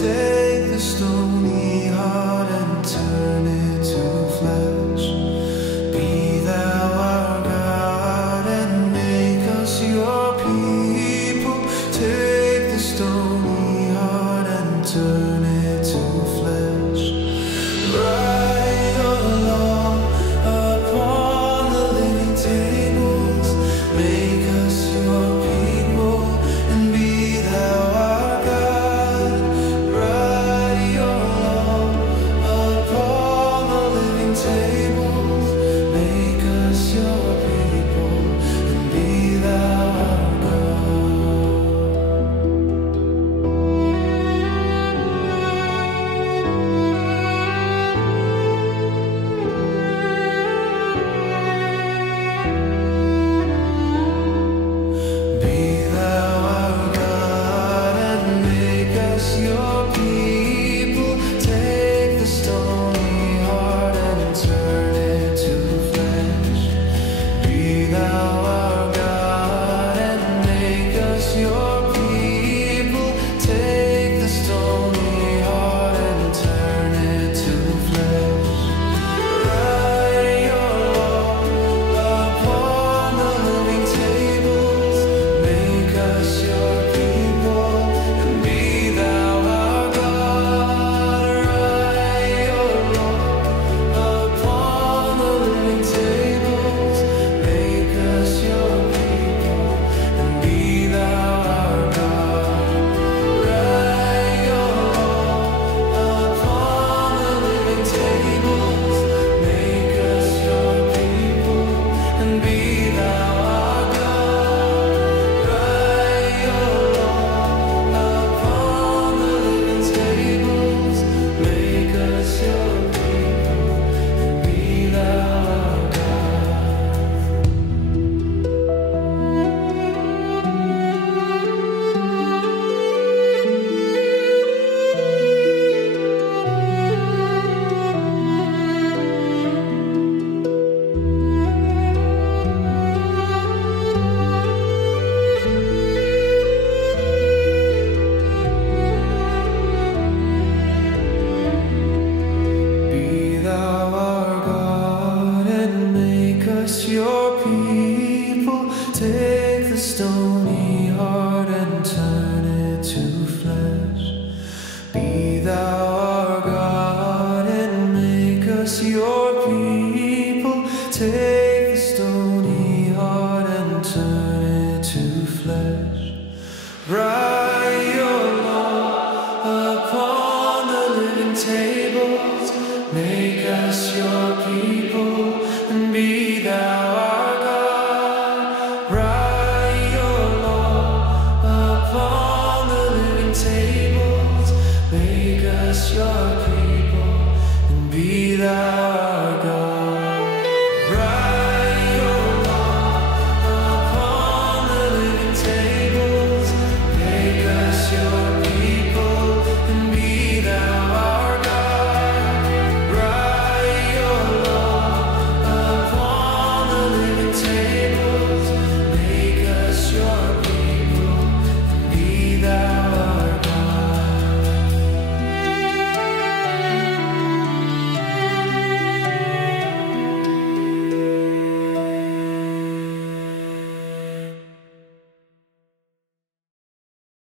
take the stony heart and turn it to flesh. Be thou our God and make us your people. Take the stony heart and turn it to flesh. Write your law upon the living tables. Make us your people and be thou our God. Write your law upon the living tables. Make us your people and be thou our God. Be thou our God and make us your people. Take the stony heart and turn it to flesh. Be thou our God and make us your people. Take the stony heart and turn it to flesh. Write your law upon the living tables. Make us your people and be thou our God. Write your law upon the living tables. Make us your people and be thou our God. Write your law upon the living tables. Make us your people and be thou our God. Write your law upon the living tables. Make us your people and be thou our God. Be thou our God and make us your people. Take the stony heart and turn it to flesh. Be thou our God and make us your people. Take the stony heart and turn it to flesh. Write your law upon the living tables. Make us your people and be thou our God. Write your law upon the living tables. Make us your people and be thou